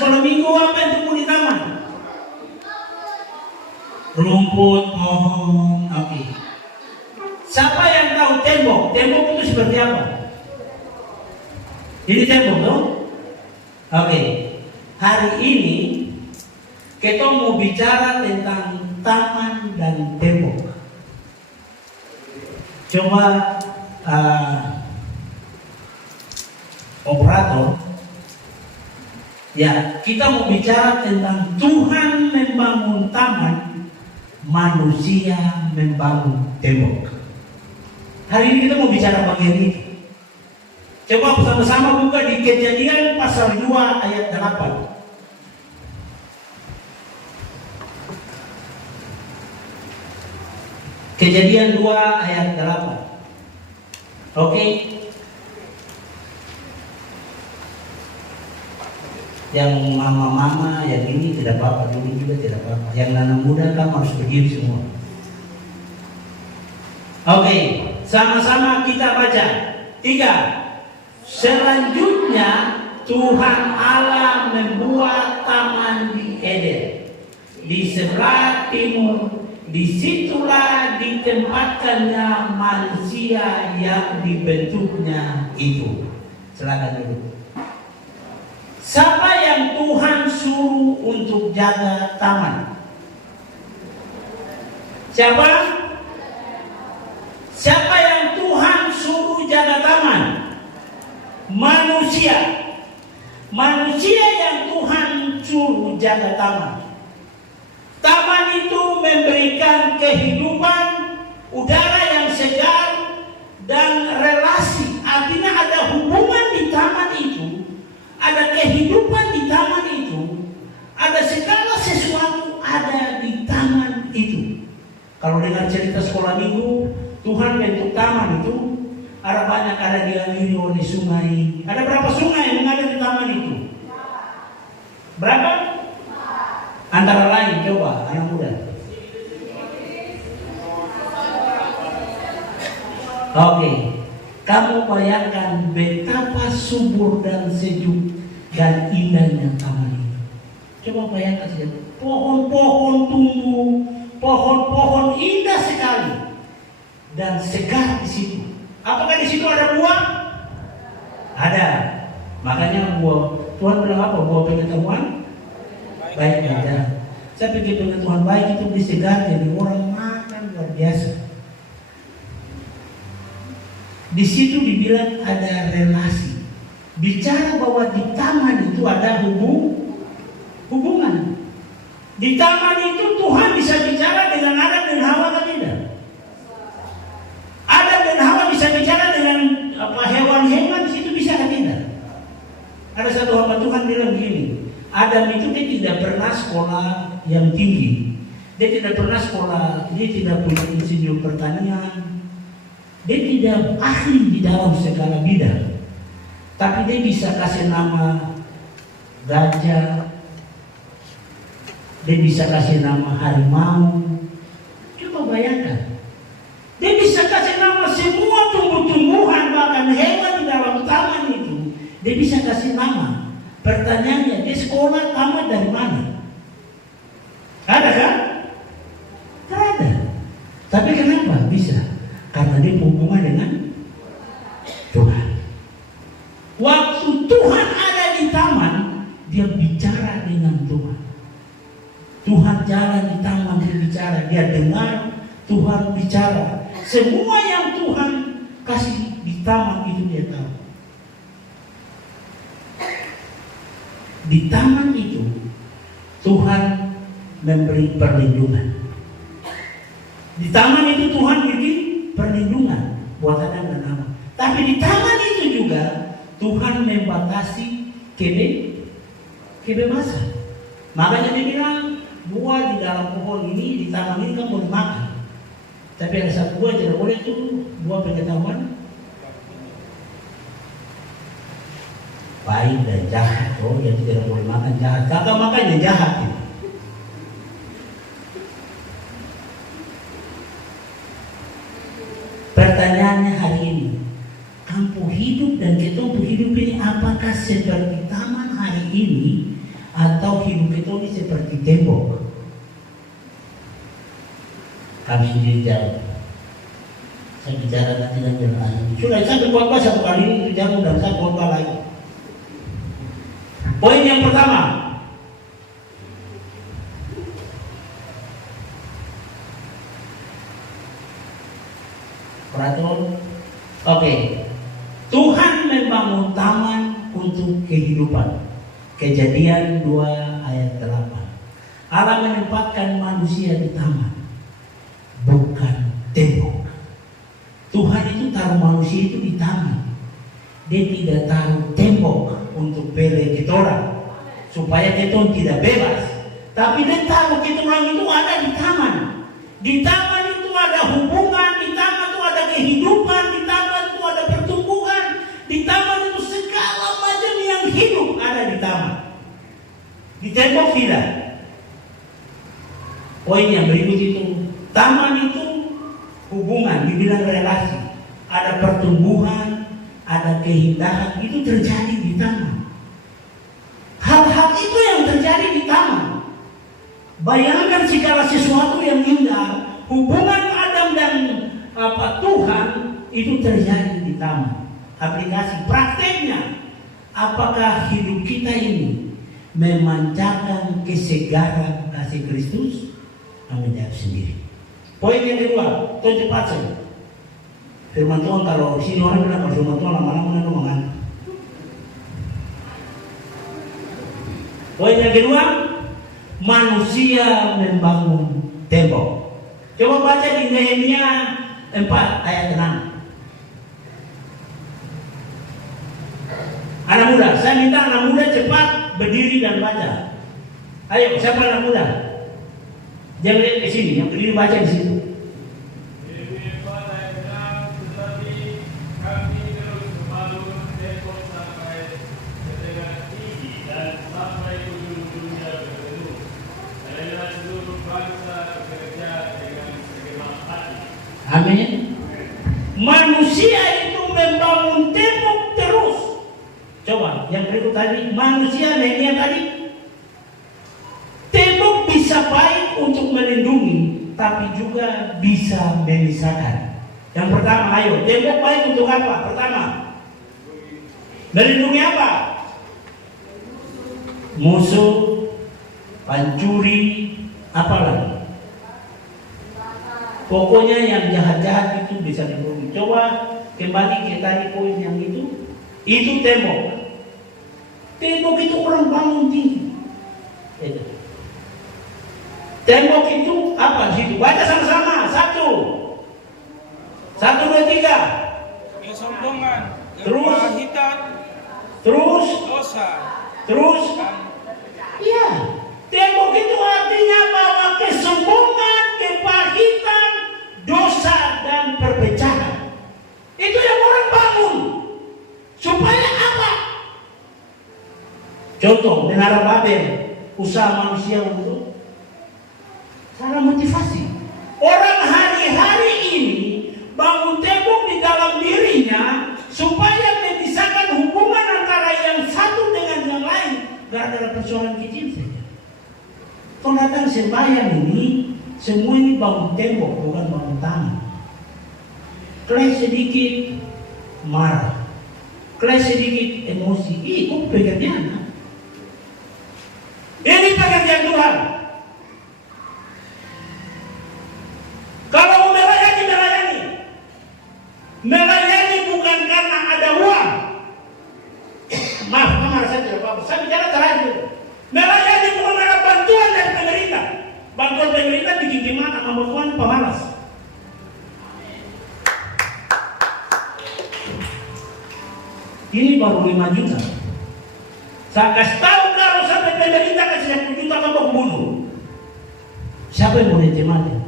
sekolah minggu apa yang tumbuh di taman? Rumput, pohon, oke. Siapa yang tahu tembok? Tembok itu seperti apa? Ini tembok tuh? Oke. Hari ini kita mau bicara tentang taman dan tembok. Coba operator, ya, kita mau bicara tentang Tuhan membangun taman, manusia membangun tembok. Hari ini kita mau bicara bagian ini. Coba bersama-sama buka di Kejadian pasal 2 ayat 8. Kejadian 2 ayat 8. Oke. Yang mama-mama, yang ini tidak apa-apa, ini juga tidak apa-apa. Yang anak muda kamu harus berdiri semua. Oke, sama-sama kita baca. 3. Selanjutnya Tuhan Allah membuat taman di Eden di sebelah timur. Disitulah ditempatkannya manusia yang dibentuknya itu. Silakan dulu. Siapa yang Tuhan suruh untuk jaga taman? Siapa? Siapa yang Tuhan suruh jaga taman? Manusia. Manusia yang Tuhan suruh jaga taman. Taman itu memberikan kehidupan, udara yang segar, dan relasi. Artinya ada hubungan di taman itu, ada kehidupan di taman itu, ada segala sesuatu ada di taman itu. Kalau dengar cerita sekolah minggu, Tuhan bentuk taman itu, ada banyak, ada dialiri oleh sungai. Ada berapa sungai yang ada di taman itu? Berapa? Antara lain, coba anak muda. Oke, kamu bayangkan betapa subur dan sejuk dan indahnya taman itu. Coba bayangkan saja, pohon-pohon tumbuh, pohon-pohon indah sekali dan segar di situ. Apakah di situ ada buah? Ada. Makanya buah, Tuhan bilang apa? Buah pengetahuan baik dan jahat. Saya pikir pengetahuan baik itu disegar, jadi orang makan luar biasa. Di situ dibilang ada relasi. Bicara bahwa di taman itu ada hubungan. Di taman itu Tuhan bisa bicara dengan Adam dan Hawa, kan tidak? Adam dan Hawa bisa bicara dengan hewan-hewan di situ, bisa kan tidak? Ada satu hamba Tuhan bilang begini. Adam itu dia tidak pernah sekolah yang tinggi. Dia tidak pernah sekolah, dia tidak punya insinyur pertanian. Dia tidak ahli di dalam segala bidang. Tapi dia bisa kasih nama gajah. Dia bisa kasih nama harimau. Coba bayangkan. Dia bisa kasih nama semua tumbuh-tumbuhan, bahkan hewan di dalam taman itu. Dia bisa kasih nama. Pertanyaannya, dia sekolah taman dari mana? Ada kan? Tidak ada. Tapi kenapa bisa? Karena dia hubungan dengan Tuhan. Waktu Tuhan ada di taman, dia bicara dengan Tuhan. Tuhan jalan di taman, dia bicara. Dia dengar Tuhan bicara. Semua yang Tuhan kasih di taman itu dia tahu. Di taman itu Tuhan memberi perlindungan. Di taman itu Tuhan beri perlindungan buat Adam dan Hawa. Tapi di taman itu juga Tuhan membatasi kebebasan. Makanya dia bilang, buah di dalam pohon ini, di taman ini kamu boleh makan. Tapi ada satu buah tidak boleh, itu buah pengetahuan baik dan jahat. Oh, yang tidak boleh makan jahat. Kakak makan yang jahat itu. Pertanyaannya hari ini, kamu hidup dan kita hidup ini apakah seperti taman hari ini, atau hidup kita ini seperti tembok? Kami sendiri jawab. Saya bicara nanti dan jelas. Sudah saya berkhotbah satu kali ini jangan dan saya khotbah lagi. Poin yang pertama, peraturan. Oke. Tuhan membangun taman untuk kehidupan. Kejadian 2 ayat 8. Allah menempatkan manusia di taman, bukan tembok. Tuhan itu taruh manusia itu di taman. Dia tidak taruh tembok untuk bela kita orang supaya kita tidak bebas. Tapi dia taruh kita orang itu ada di taman. Di taman itu ada hubungan, di taman itu ada kehidupan, di taman itu ada pertumbuhan, di taman itu segala macam yang hidup ada di taman. Di tembok tidak. Poin yang berikut itu, taman itu hubungan, dibilang relasi, ada pertumbuhan, ada keindahan, itu terjadi di taman. Hal-hal itu yang terjadi di taman. Bayangkan segala sesuatu yang indah, hubungan Adam dan Tuhan itu terjadi di taman. Aplikasi prakteknya, apakah hidup kita ini memancarkan kesegaran kasih Kristus? Kami jawab sendiri. Poin yang kedua, itu cepat saja. Firman Tuhan, kalau sini orang bilang kalau firman Tuhan lama-lama itu mengantuk. Poin yang kedua, manusia membangun tembok. Coba baca di Nehemia 4 ayat 6. Anak muda, saya minta anak muda cepat berdiri dan baca. Ayo, siapa anak muda? Jangan lihat ke sini, yang berdiri baca di situ. Amin. Manusia itu membangun tembok terus. Coba, yang berikut tadi, manusia Nehemia tadi. Tembok bisa baik untuk melindungi, tapi juga bisa memisahkan. Yang pertama, ayo, tembok baik untuk apa? Pertama, melindungi apa? Musuh, pencuri, apa lagi? Pokoknya yang jahat-jahat itu bisa dilindungi. Coba kembali ke tadi poin yang itu tembok. Tembok itu orang bangun tinggi. Itu. Tembok itu apa di situ? Baca sama-sama. 1, 2, 3. Kesombongan, Terus. kepahitan, Terus. dosa. Terus. Iya. Tembok itu artinya bahwa kesombongan, kepahitan, dosa dan perpecahan. Itu yang orang bangun. Supaya apa? Contoh, Menara Babel, usaha manusia untuk cara motivasi. Orang hari-hari ini bangun tembok di dalam dirinya supaya memisahkan hubungan antara yang satu dengan yang lain. Gara-gara persoalan kecil saja. Kalau datang sembahyang ini, semua ini bangun tembok, bukan bangun taman. Kelas sedikit marah, kelas sedikit emosi. Itu pekerjaan. Ini pekerjaan Tuhan. Kalau mau melayani, melayani. Melayani bukan karena ada uang. Maaf, saya tidak apa-apa. Saya bicara terakhir. Melayani bukan karena bantuan dari pemerintah. Bantuan pemerintah bikin gimana? Bantuan pemalas. Ini baru 5 juta. Saya kasih tahu kalau sampai pemerintah kasih 1 juta kamu bunuh. Siapa yang mau jemaatnya?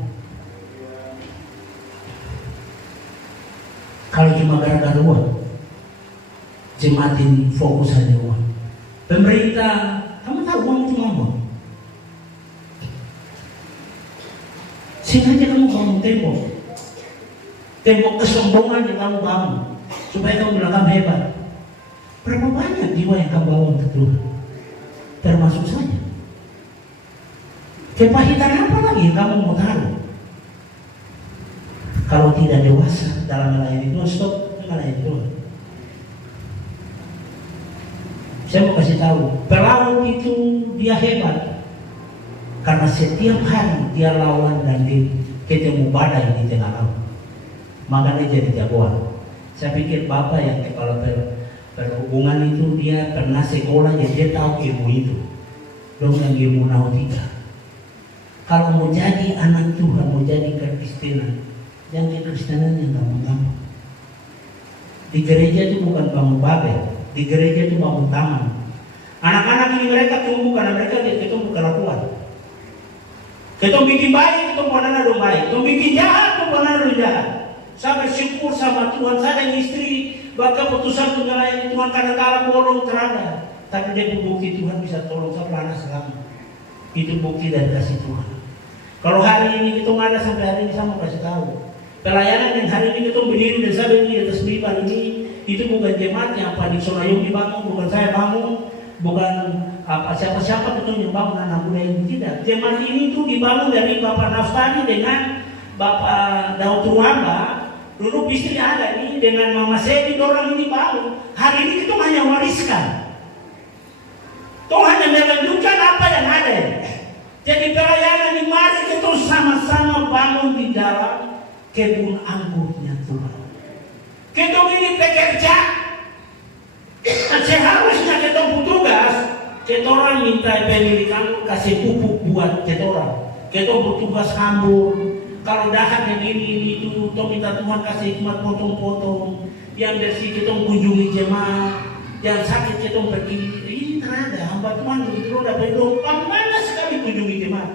Kalau cuma gara-gara uang, jemaat ini fokus hanya uang. Pemerintah, kamu tahu uang itu apa? Sengaja kamu bangun tembok. Tembok kesombongan yang kamu bangun supaya kamu bilang kamu hebat. Berapa banyak jiwa yang kamu bawa untuk Tuhan? Termasuk saya. Kepahitan apa lagi yang kamu mau taruh? Kalau tidak dewasa dalam melayani Tuhan, stop melayani Tuhan. Saya mau kasih tahu, pelaut itu dia hebat karena setiap hari dia lawan dan dia ketemu badai di tengah laut. Makanya jadi jagoan. Saya pikir Bapak yang kepala perhubungan itu dia pernah sekolah, jadi dia tahu ilmu itu. Dong yang ilmu nautika. Kalau mau jadi anak Tuhan, mau jadi kekristenan, jangan kekristenan yang gampang-gampang. Di gereja itu bukan bangun Babel, di gereja itu bangun taman. Anak-anak ini mereka tumbuh karena mereka ketemu kelakuan. Kita bikin baik, kita panana dong baik. Kita bikin jahat, kita panana dong jahat. Saya bersyukur sama Tuhan, saya dan istri bahkan putusan melayani Tuhan kadang-kala bolong terada. Tapi dia bukti Tuhan bisa tolong saya pelana selama. Itu bukti dari kasih Tuhan. Kalau hari ini kita nggak ada sampai hari ini, saya mau kasih tahu. Pelayanan yang hari ini kita berdiri dan saya berdiri di atas mimbar ini, itu bukan jemaat yang apa di Solayung dibangun, bukan saya bangun, bukan apa siapa-siapa itu yang bangun anak muda ini, tidak. Jemaat ini tuh dibangun dari Bapak Naftali dengan Bapak Daud Ruamba. Dulu istri ada nih dengan Mama Sedi, orang ini bangun. Hari ini kita hanya wariskan. Tuh hanya melanjutkan apa yang ada. Jadi pelayanan ini mari kita sama-sama bangun di dalam kebun anggurnya Tuhan. Kita ini pekerja. Seharusnya kita bertugas. Kita orang minta pemilikan kasih pupuk buat kita orang. Kita bertugas hambur. Kalau dahan yang ini itu, kita minta Tuhan kasih hikmat potong-potong. Yang bersih kita kunjungi jemaat. Yang sakit kita pergi. Ini terada hamba Tuhan begitu dapat dompang mana sekali kunjungi jemaat.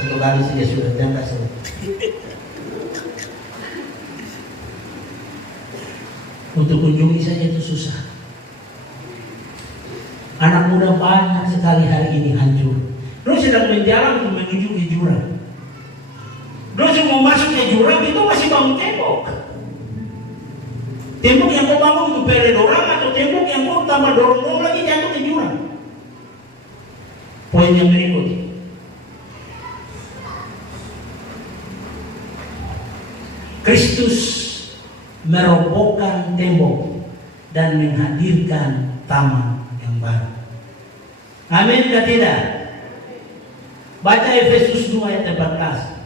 Satu kali saja sudah janda sudah. Untuk kunjungi saja itu susah. Anak muda banyak sekali hari ini hancur. Lo sedang menjalan untuk menuju ke jurang. Lo mau masuk ke jurang itu masih bangun tembok. Tembok yang kau bangun untuk pelet orang atau tembok yang kau tambah dorong lagi jatuh ke jurang. Poin yang berikut. Kristus merobohkan tembok dan menghadirkan taman yang baru. Amin atau tidak? Baca Efesus 2 ayat 14.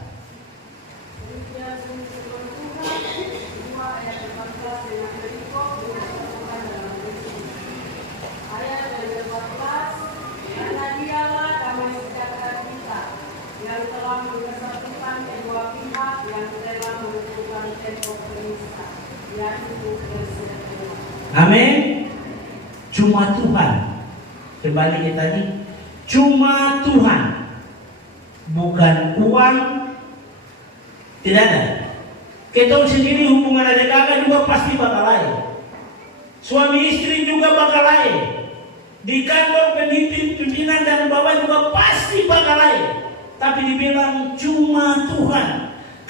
Amin. Cuma Tuhan. Kembali ke tadi, cuma Tuhan, bukan uang. Tidak ada. Kita sendiri hubungan adik kakak juga pasti bakal lain. Suami istri juga bakal lain. Di kantor pimpinan dan bawah juga pasti bakal lain. Tapi dibilang cuma Tuhan.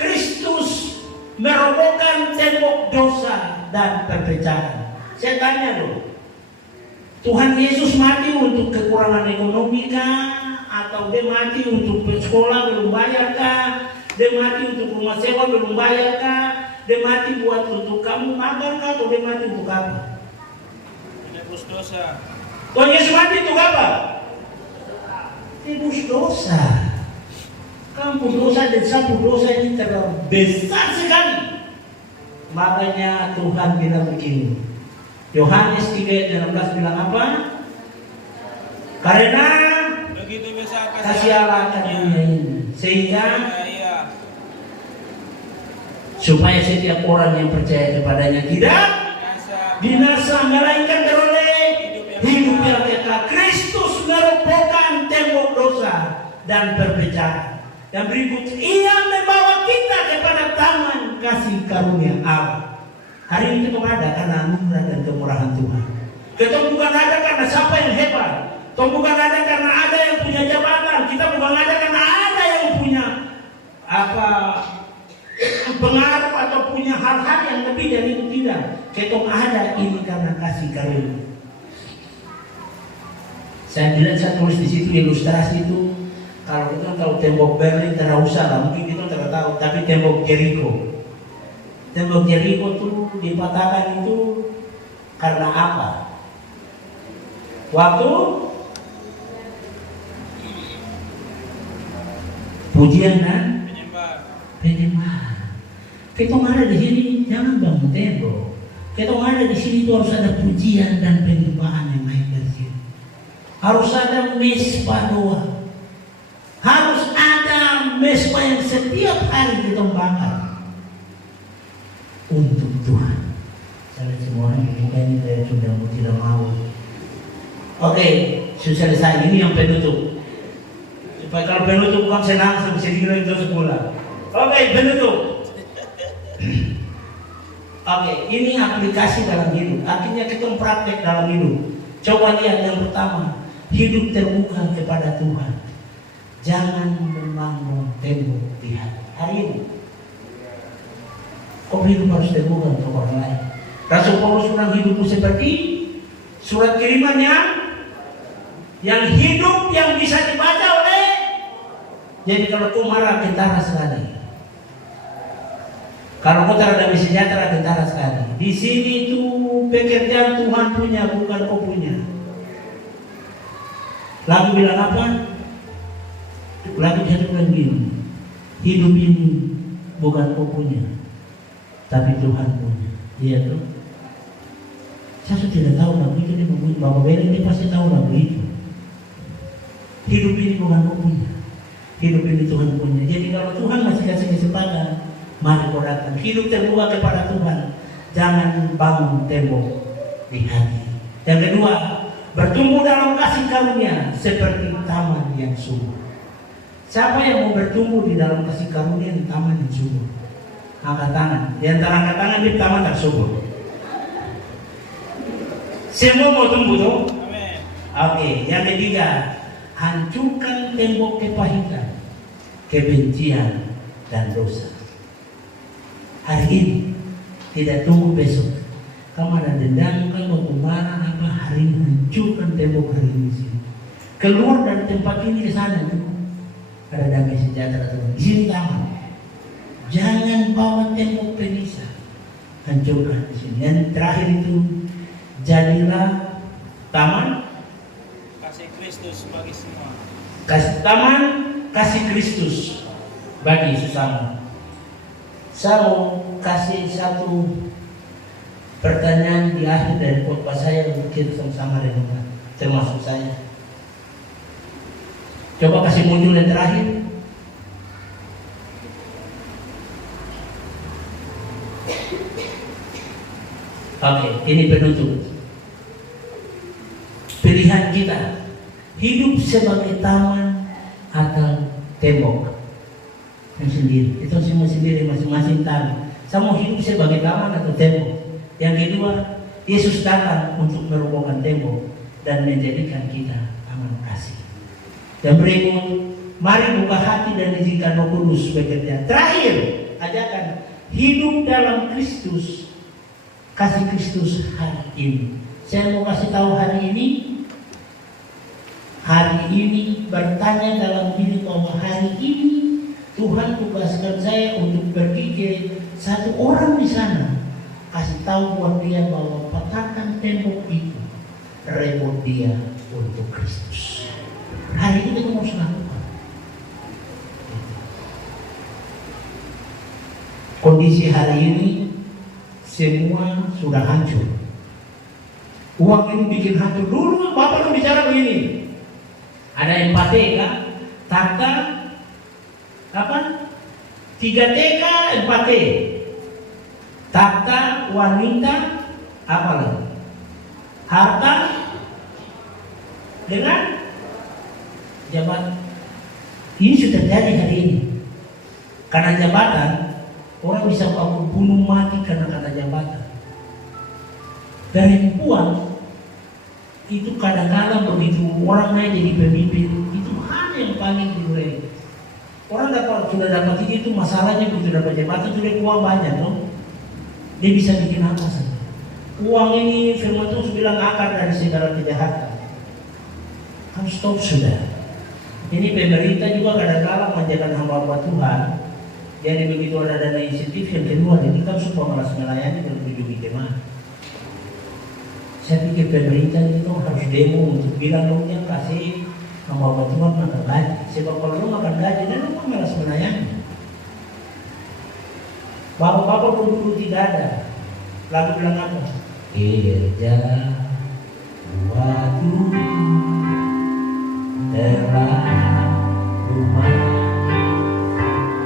Kristus merobohkan tembok dosa dan perpecahan. Saya tanya loh, Tuhan Yesus mati untuk kekurangan ekonomi kah? Atau dia mati untuk sekolah belum bayar kah? Dia mati untuk rumah sewa belum bayar kah? Dia mati buat untuk kamu makan kah? Atau dia mati untuk apa? Tebus dosa. Tuhan Yesus mati untuk apa? Tebus dosa. Kampung dosa dan sapu dosa ini terlalu besar sekali. Makanya Tuhan bilang begini. Yohanes 3:16 bilang apa? Karena begitu besar kasih Allah akan dunia ini, sehingga supaya setiap orang yang percaya kepadanya tidak binasa, melainkan beroleh hidup yang kekal. Kristus merobohkan tembok dosa dan perpecahan. Yang berikut, ia membawa kita kepada taman kasih karunia Allah. Hari ini kita ada karena anugerah dan kemurahan Tuhan. Kita bukan ada karena siapa yang hebat. Kita bukan ada karena ada yang punya jabatan. Kita bukan ada karena ada yang punya apa pengaruh atau punya hal-hal yang lebih dari itu, tidak. Kita ada ini karena kasih karunia. Saya tulis di situ ilustrasi itu. Kalau kita tahu tembok Berlin tidak usah lah, mungkin kita tidak tahu. Tapi tembok Jericho itu dipatahkan itu karena apa? Waktu pujian dan penyembahan. Kita ada di sini jangan bangun tembok. Kita ada di sini itu harus ada pujian dan penyembahan yang naik dari sini. Harus ada mesbah doa. Harus ada mesbah yang setiap hari kita bakar untuk Tuhan. Saya semua orang ini saya sudah tidak mau. Oke, sudah selesai. Ini yang penutup. Supaya kalau penutup bukan senang sedikit itu sebulan. Oke, penutup. Oke, ini aplikasi dalam hidup. Akhirnya kita praktek dalam hidup. Coba lihat yang pertama, hidup terbuka kepada Tuhan. Jangan membangun tembok di hati. Hari ini, kok hidup harus terbuka untuk orang lain? Rasul Paulus bilang hidupmu seperti surat kirimannya yang hidup yang bisa dibaca oleh. Jadi kalau kau marah kentara sekali. Kalau kau terhadap sejahtera kentara sekali. Di sini itu pekerjaan Tuhan punya, bukan kau punya. Lagu bilang apa? Lagu satu bilang gini. Hidup ini bukan kau punya, tapi Tuhan punya. Iya tuh. Saya sudah tidak tahu lagu itu. Bapak Beli dia pasti tahu lagu itu. Hidup ini bukan kau punya, hidup ini Tuhan punya. Jadi kalau Tuhan masih kasih kesempatan, mari kau datang. Hidup terbuka kepada Tuhan. Jangan bangun tembok di hati. Yang kedua, bertumbuh dalam kasih karunia seperti taman yang subur. Siapa yang mau bertumbuh di dalam kasih karunia di taman yang subur? Angkat tangan. Di antara angkat tangan di taman tak subur. Semua mau tumbuh tuh? Amin. Oke, yang ketiga, hancurkan tembok kepahitan, kebencian, dan dosa. Hari ini, tidak tunggu besok. Kamu ada dendam, kamu marah apa? Hari ini hancurkan tembok hari ini sini. Keluar dari tempat ini ke sana tuh. Ada damai sejahtera Tuhan. Di sini taman. Jangan bawa tembok pemisah. Hancurkan di sini. Yang terakhir itu, jadilah taman Kasih Kristus bagi semua. taman kasih Kristus bagi sesama. Saya mau kasih satu pertanyaan di akhir dari khotbah saya untuk kita sama-sama renungkan, termasuk saya. Coba kasih muncul yang terakhir. Oke, ini penutup. Pilihan kita, hidup sebagai taman atau tembok. Yang sendiri, itu semua sendiri masing-masing tahu. Saya mau hidup sebagai taman atau tembok. Yang kedua, Yesus datang untuk merobohkan tembok dan menjadikan kita taman kasih. Yang berikut, mari buka hati dan izinkan Roh Kudus bekerja. Terakhir, ajakan hidup dalam Kristus, kasih Kristus hari ini. Saya mau kasih tahu hari ini bertanya dalam diri bahwa hari ini Tuhan tugaskan saya untuk pergi ke satu orang di sana, kasih tahu buat dia bahwa patahkan tembok itu, rebut dia untuk Kristus. Hari ini kita harus lakukan. Kondisi hari ini semua sudah hancur. Uang ini bikin hancur. Dulu Bapak tuh bicara begini. Ada 4TK, takta apa? 3TK, 4T. Takta, wanita, apa lagi? Harta dengan jabatan. Ini sudah terjadi hari ini. Karena jabatan, orang bisa bunuh mati karena jabatan. Dari uang itu kadang-kadang begitu orang naik jadi pemimpin, itu hal yang paling diurai. Orang sudah dapat itu masalahnya begitu dapat jabatan sudah uang banyak loh. Dia bisa bikin apa saja. Uang ini firman Tuhan bilang akar dari segala kejahatan. Harus stop sudah. Ini pemerintah juga kadang-kadang menjalankan hamba-hamba Tuhan. Jadi begitu ada dana insentif yang keluar, jadi kan supaya malas melayani bertujuh jemaah. Saya pikir pemerintah itu harus demo untuk bilang dong yang kasih hamba-hamba Tuhan makan gaji. Sebab kalau lu makan gaji, dan lu malas melayani. Bapak-bapak pun dulu tidak ada. Lagu bilang apa? Kerja waktu terlalu manis.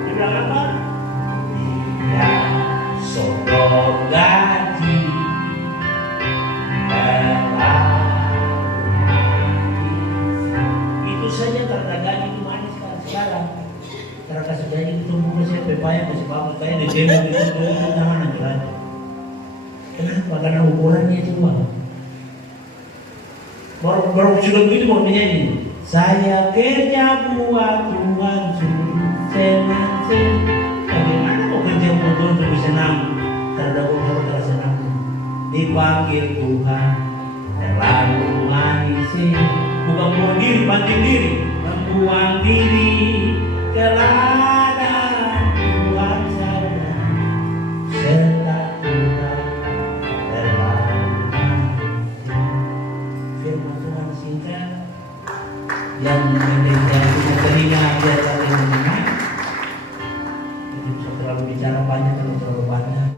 Dia bilang apa? Dia sodor gaji terlalu manis. Itu saja karena gaji itu manis kan sekarang. Karena kasih gaji itu bukan saya pepaya masih bagus kayak di demo itu jangan aja. Kenapa? Karena ukurannya itu bang. Baru sudah begitu mau menyanyi. Saya kerja buat Tuhan senang. Bagaimana kok kerja buat Tuhan untuk senang? Terhadap orang senang. Dipanggil Tuhan terlalu manis. Bukan buang diri, banting diri, membuang diri ke ladang Tuhan saja. Serta Tuhan terlalu manis. Firman Tuhan singkat yang